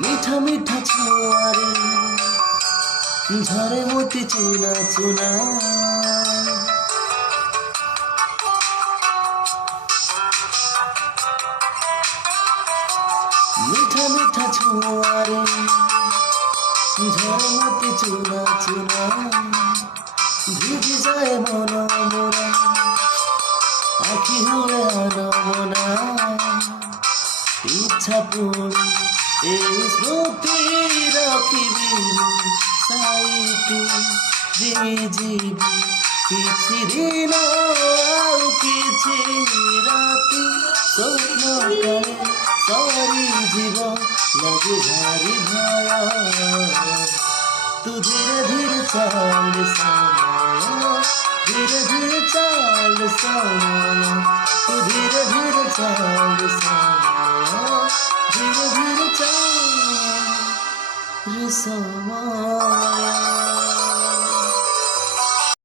মিঠা মিঠা ছোঁয়ারে ঝরে মতি চুনা চুনা মিঠা মিঠা ছোঁয়ারে ঝরে মতি চুনা চুনা ভিজে যায় মন মোরা আখি হুড়ে আনমনা ইচ্ছা পড়ে এই স্মৃতি রাখিবি সাইতে যে জীবি কিছু দিন আর কিছু রাতি স্বপ্ন কালে সারি জীবন লাগে ভারি ভায়া तू धीरे धीरे चल समय धीरे धीरे चल समय तू धीरे धीरे चल समय धीरे धीरे चल समय